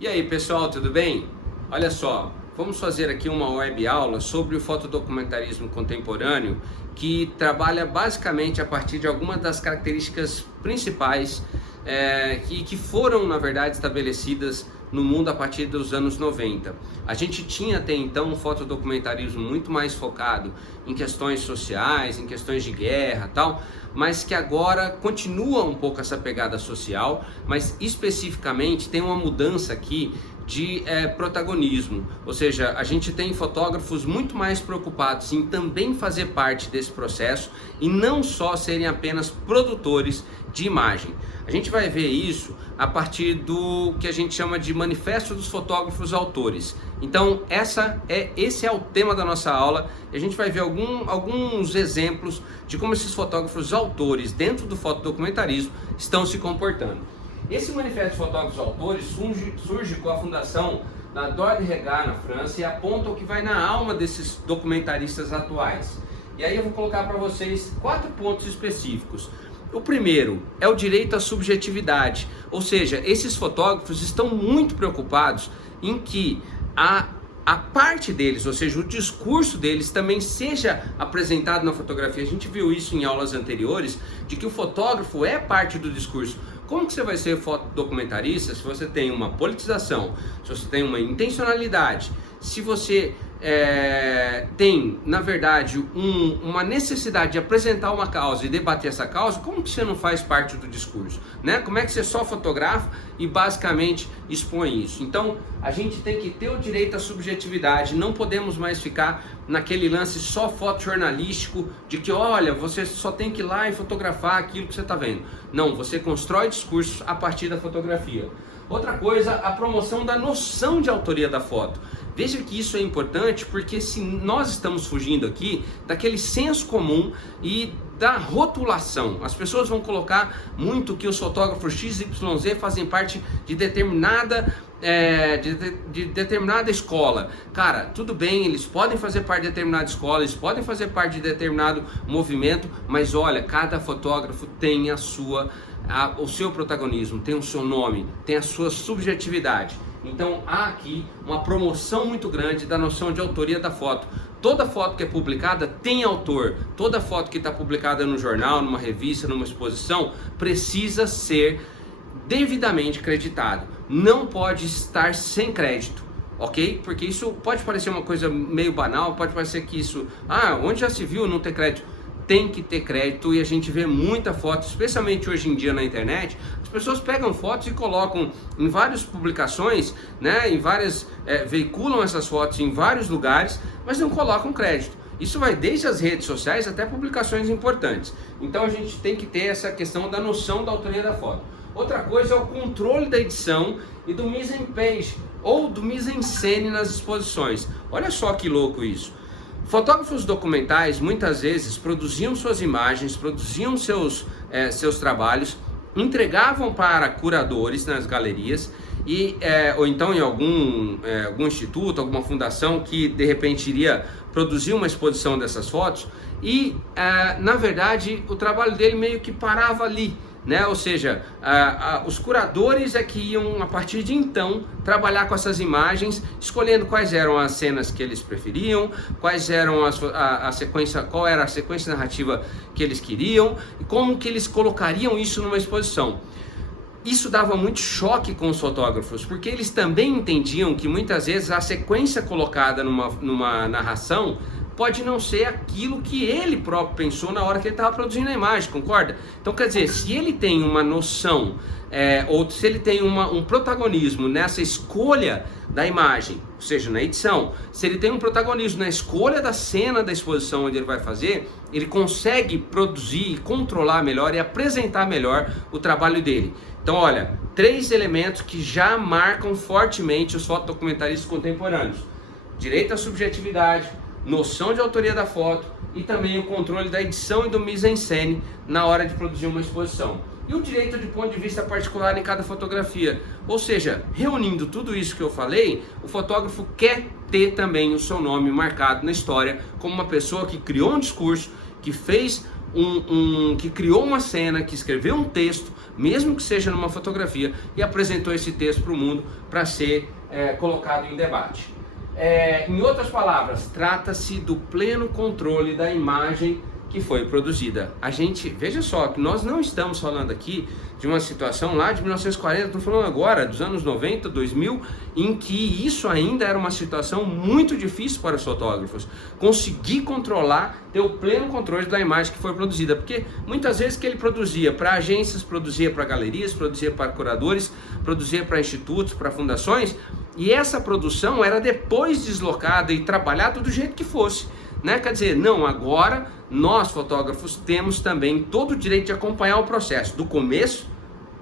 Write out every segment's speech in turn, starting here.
E aí pessoal, tudo bem? Olha só, vamos fazer aqui uma web aula sobre o fotodocumentarismo contemporâneo que trabalha basicamente a partir de algumas das características principais que foram na verdade estabelecidas no mundo a partir dos anos 90. A gente tinha até então um fotodocumentarismo muito mais focado em questões sociais, em questões de guerra tal, mas que agora continua um pouco essa pegada social, mas especificamente tem uma mudança aqui de protagonismo, ou seja, a gente tem fotógrafos muito mais preocupados em também fazer parte desse processo e não só serem apenas produtores de imagem. A gente vai ver isso a partir do que a gente chama de Manifesto dos Fotógrafos Autores. Então esse é o tema da nossa aula e a gente vai ver alguns exemplos de como esses fotógrafos autores dentro do fotodocumentarismo estão se comportando. Esse Manifesto de Fotógrafos Autores surge com a fundação da Doré de Regard na França e aponta o que vai na alma desses documentaristas atuais. E aí eu vou colocar para vocês 4 pontos específicos. O primeiro é o direito à subjetividade, ou seja, esses fotógrafos estão muito preocupados em que a parte deles, ou seja, o discurso deles também seja apresentado na fotografia. A gente viu isso em aulas anteriores, de que o fotógrafo é parte do discurso. Como que você vai ser fotodocumentarista se você tem uma politização, se você tem uma intencionalidade, se você tem, na verdade, uma necessidade de apresentar uma causa e debater essa causa? Como que você não faz parte do discurso? Né? Como é que você só fotografa e basicamente expõe isso? Então, a gente tem que ter o direito à subjetividade, não podemos mais ficar naquele lance só fotojornalístico de que, olha, você só tem que ir lá e fotografar aquilo que você está vendo. Não, você constrói discursos a partir da fotografia. Outra coisa, a promoção da noção de autoria da foto. Veja que isso é importante porque se nós estamos fugindo aqui daquele senso comum e da rotulação. As pessoas vão colocar muito que os fotógrafos XYZ fazem parte de determinada escola. Cara, tudo bem, eles podem fazer parte de determinada escola, eles podem fazer parte de determinado movimento, mas olha, cada fotógrafo tem o seu protagonismo, tem o seu nome, tem a sua subjetividade. Então há aqui uma promoção muito grande da noção de autoria da foto. Toda foto que é publicada tem autor. Toda foto que está publicada no jornal, numa revista, numa exposição, precisa ser devidamente creditado. Não pode estar sem crédito, ok? Porque isso pode parecer uma coisa meio banal, pode parecer que isso, onde já se viu não ter crédito? Tem que ter crédito e a gente vê muita foto, especialmente hoje em dia na internet. As pessoas pegam fotos e colocam em várias publicações, né, veiculam essas fotos em vários lugares, mas não colocam crédito. Isso vai desde as redes sociais até publicações importantes. Então a gente tem que ter essa questão da noção da autoria da foto. Outra coisa é o controle da edição e do mise-en-page ou do mise-en-scène nas exposições. Olha só que louco isso. Fotógrafos documentais muitas vezes produziam suas imagens, produziam seus trabalhos, entregavam para curadores nas galerias ou então em algum instituto, alguma fundação que de repente iria produzir uma exposição dessas fotos e na verdade o trabalho dele meio que parava ali. Né? Ou seja, os curadores é que iam a partir de então trabalhar com essas imagens, escolhendo quais eram as cenas que eles preferiam, quais eram qual era a sequência narrativa que eles queriam e como que eles colocariam isso numa exposição. Isso dava muito choque com os fotógrafos, porque eles também entendiam que muitas vezes a sequência colocada numa narração pode não ser aquilo que ele próprio pensou na hora que ele estava produzindo a imagem, concorda? Então quer dizer, se ele tem uma noção, ou se ele tem um protagonismo nessa escolha da imagem, ou seja, na edição, se ele tem um protagonismo na escolha da cena da exposição onde ele vai fazer, ele consegue produzir, controlar melhor e apresentar melhor o trabalho dele. Então olha, 3 elementos que já marcam fortemente os fotodocumentaristas contemporâneos: direito à subjetividade, noção de autoria da foto e também o controle da edição e do mise-en-scène na hora de produzir uma exposição. E o direito de ponto de vista particular em cada fotografia. Ou seja, reunindo tudo isso que eu falei, o fotógrafo quer ter também o seu nome marcado na história como uma pessoa que criou um discurso, que fez que criou uma cena, que escreveu um texto, mesmo que seja numa fotografia, e apresentou esse texto para o mundo para ser colocado em debate. Em outras palavras, trata-se do pleno controle da imagem que foi produzida. Veja só, que nós não estamos falando aqui de uma situação lá de 1940, estamos falando agora dos anos 90, 2000, em que isso ainda era uma situação muito difícil para os fotógrafos. Conseguir controlar, ter o pleno controle da imagem que foi produzida, porque muitas vezes que ele produzia para agências, produzia para galerias, produzia para curadores, produzia para institutos, para fundações, e essa produção era depois deslocada e trabalhada do jeito que fosse. Quer dizer, não, agora nós fotógrafos temos também todo o direito de acompanhar o processo do começo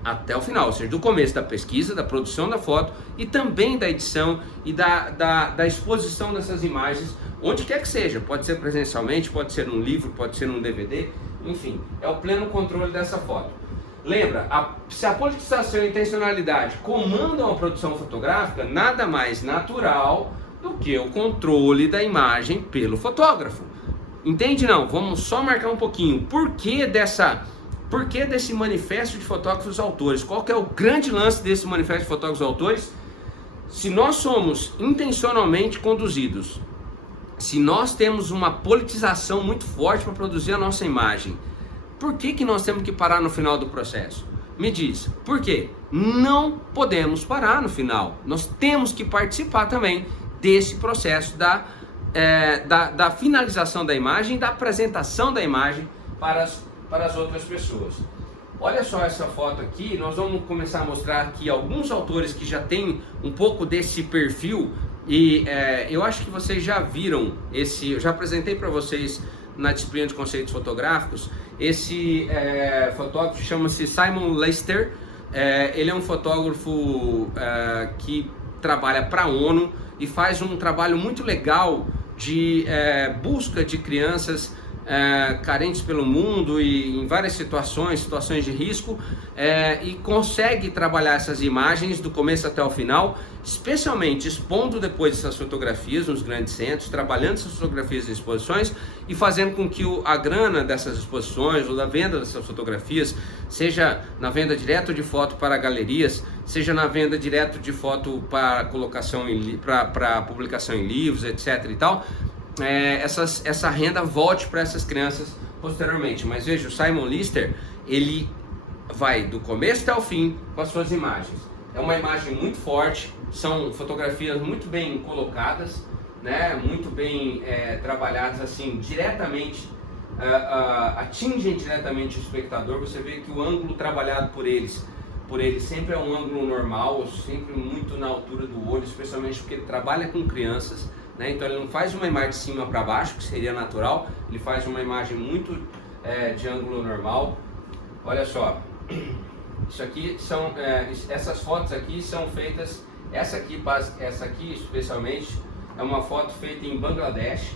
até o final, ou seja, do começo da pesquisa, da produção da foto e também da edição e da exposição dessas imagens, onde quer que seja, pode ser presencialmente, pode ser num livro, pode ser num DVD, enfim, é o pleno controle dessa foto. Lembra, se a politização e intencionalidade comandam a produção fotográfica, nada mais natural do que o controle da imagem pelo fotógrafo. Entende não? Vamos só marcar um pouquinho. Por que desse manifesto de fotógrafos autores? Qual que é o grande lance desse manifesto de fotógrafos autores? Se nós somos intencionalmente conduzidos, se nós temos uma politização muito forte para produzir a nossa imagem, por que nós temos que parar no final do processo? Me diz, por quê? Não podemos parar no final. Nós temos que participar também desse processo da finalização da imagem, da apresentação da imagem para as outras pessoas. Olha só essa foto aqui, nós vamos começar a mostrar aqui alguns autores que já têm um pouco desse perfil e eu acho que vocês já viram eu já apresentei para vocês na disciplina de conceitos fotográficos, esse fotógrafo chama-se Simon Lister, ele é um fotógrafo que trabalha para a ONU e faz um trabalho muito legal de busca de crianças carentes pelo mundo e em várias situações de risco, e consegue trabalhar essas imagens do começo até o final, especialmente expondo depois essas fotografias nos grandes centros, trabalhando essas fotografias em exposições e fazendo com que a grana dessas exposições ou da venda dessas fotografias, seja na venda direto de foto para galerias, seja na venda direto de foto para colocação para publicação em livros, etc. e tal, essa renda volte para essas crianças posteriormente. Mas veja, o Simon Lister, ele vai do começo até o fim com as suas imagens. É uma imagem muito forte, são fotografias muito bem colocadas, muito bem trabalhadas, assim, diretamente, atingem diretamente o espectador. Você vê que o ângulo trabalhado por eles sempre é um ângulo normal, sempre muito na altura do olho, especialmente porque ele trabalha com crianças. Então ele não faz uma imagem de cima para baixo, que seria natural, ele faz uma imagem muito de ângulo normal. Olha só, isso aqui essas fotos aqui são feitas, essa aqui especialmente é uma foto feita em Bangladesh,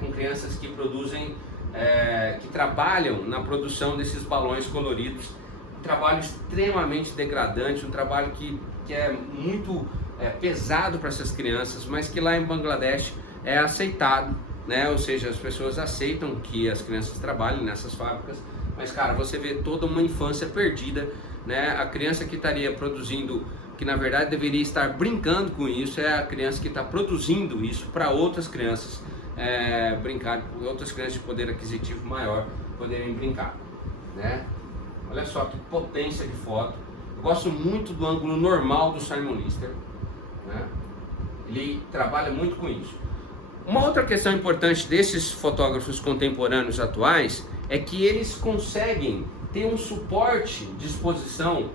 com crianças que produzem, que trabalham na produção desses balões coloridos. Um trabalho extremamente degradante, um trabalho que é muito pesado para essas crianças, mas que lá em Bangladesh é aceitado, ou seja, as pessoas aceitam que as crianças trabalhem nessas fábricas, mas cara, você vê toda uma infância perdida, a criança que estaria produzindo, que na verdade deveria estar brincando com isso, é a criança que está produzindo isso para outras crianças brincar, outras crianças de poder aquisitivo maior poderem brincar, Olha só que potência de foto. Eu gosto muito do ângulo normal do Simon Lister, ele trabalha muito com isso. Uma outra questão importante desses fotógrafos contemporâneos atuais é que eles conseguem ter um suporte de exposição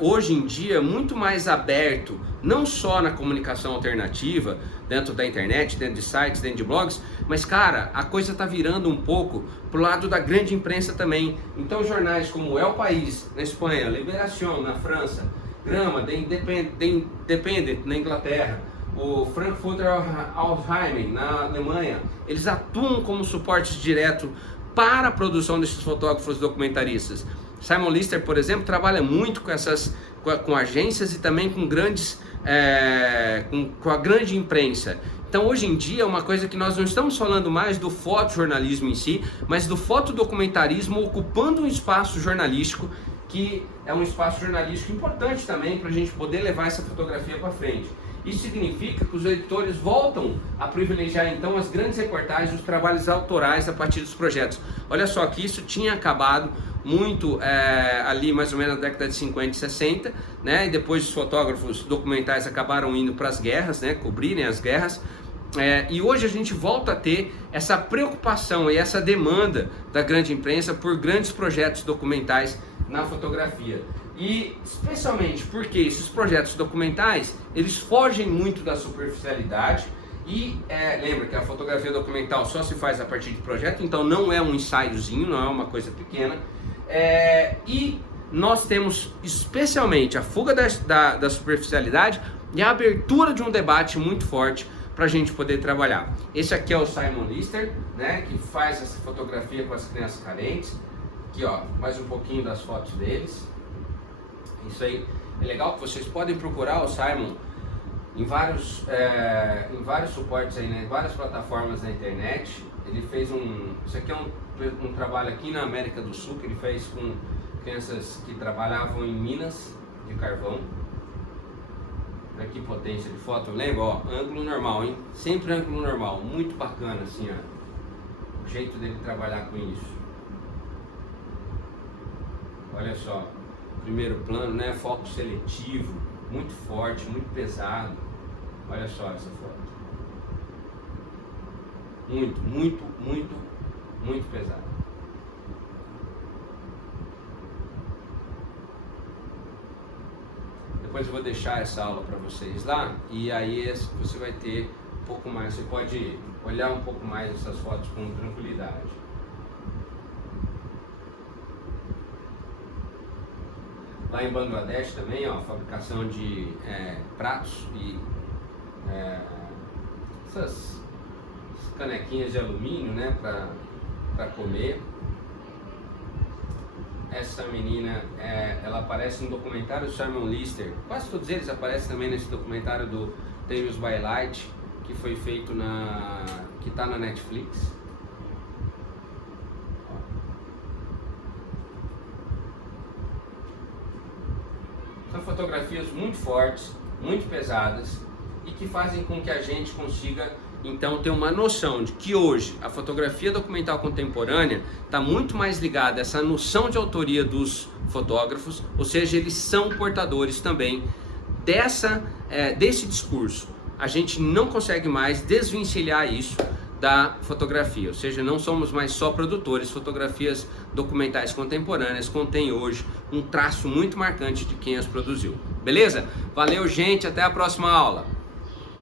hoje em dia muito mais aberto, não só na comunicação alternativa, dentro da internet, dentro de sites, dentro de blogs, mas cara, a coisa está virando um pouco pro lado da grande imprensa também. Então jornais como El País na Espanha, Libération na França, Grama, The Independent na Inglaterra, o Frankfurter Allgemeine na Alemanha, eles atuam como suporte direto para a produção desses fotógrafos documentaristas. Simon Lister, por exemplo, trabalha muito com agências e também com grandes, com a grande imprensa. Então hoje em dia é uma coisa que nós não estamos falando mais do fotojornalismo em si, mas do fotodocumentarismo ocupando um espaço jornalístico, que é um espaço jornalístico importante também para a gente poder levar essa fotografia para frente. Isso significa que os editores voltam a privilegiar então as grandes reportagens, os trabalhos autorais a partir dos projetos. Olha só que isso tinha acabado muito ali mais ou menos na década de 50 e 60, né? E depois os fotógrafos documentais acabaram indo para as guerras, né? Cobrirem as guerras. E hoje a gente volta a ter essa preocupação e essa demanda da grande imprensa por grandes projetos documentais na fotografia. E especialmente porque esses projetos documentais, eles fogem muito da superficialidade e lembra que a fotografia documental só se faz a partir de projeto, então não é um ensaiozinho, não é uma coisa pequena. E nós temos especialmente a fuga da superficialidade e a abertura de um debate muito forte para a gente poder trabalhar. Esse aqui é o Simon Lister, né, que faz essa fotografia com as crianças carentes. Aqui ó, mais um pouquinho das fotos deles. Isso aí é legal que vocês podem procurar o Simon em vários suportes aí, né, várias plataformas na internet. Ele fez isso aqui é um trabalho aqui na América do Sul que ele fez com crianças que trabalhavam em minas de carvão. Olha que potência de foto, lembra? Ó, ângulo normal, hein? Sempre ângulo normal, muito bacana assim, ó, o jeito dele trabalhar com isso. Olha só, primeiro plano, né? Foco seletivo, muito forte, muito pesado. Olha só essa foto. Muito pesado. Depois eu vou deixar essa aula para vocês lá e aí você vai ter um pouco mais, você pode olhar um pouco mais essas fotos com tranquilidade. Lá em Bangladesh também, ó, fabricação de pratos e essas canequinhas de alumínio, né, para comer. Essa menina, ela aparece no documentário do Simon Lister. Quase todos eles aparecem também nesse documentário do Tales by Light, que foi feito que está na Netflix. São fotografias muito fortes, muito pesadas e que fazem com que a gente consiga então ter uma noção de que hoje a fotografia documental contemporânea está muito mais ligada a essa noção de autoria dos fotógrafos, ou seja, eles são portadores também desse discurso. A gente não consegue mais desvencilhar isso da fotografia, ou seja, não somos mais só produtores. Fotografias documentais contemporâneas contêm hoje um traço muito marcante de quem as produziu. Beleza? Valeu, gente, até a próxima aula!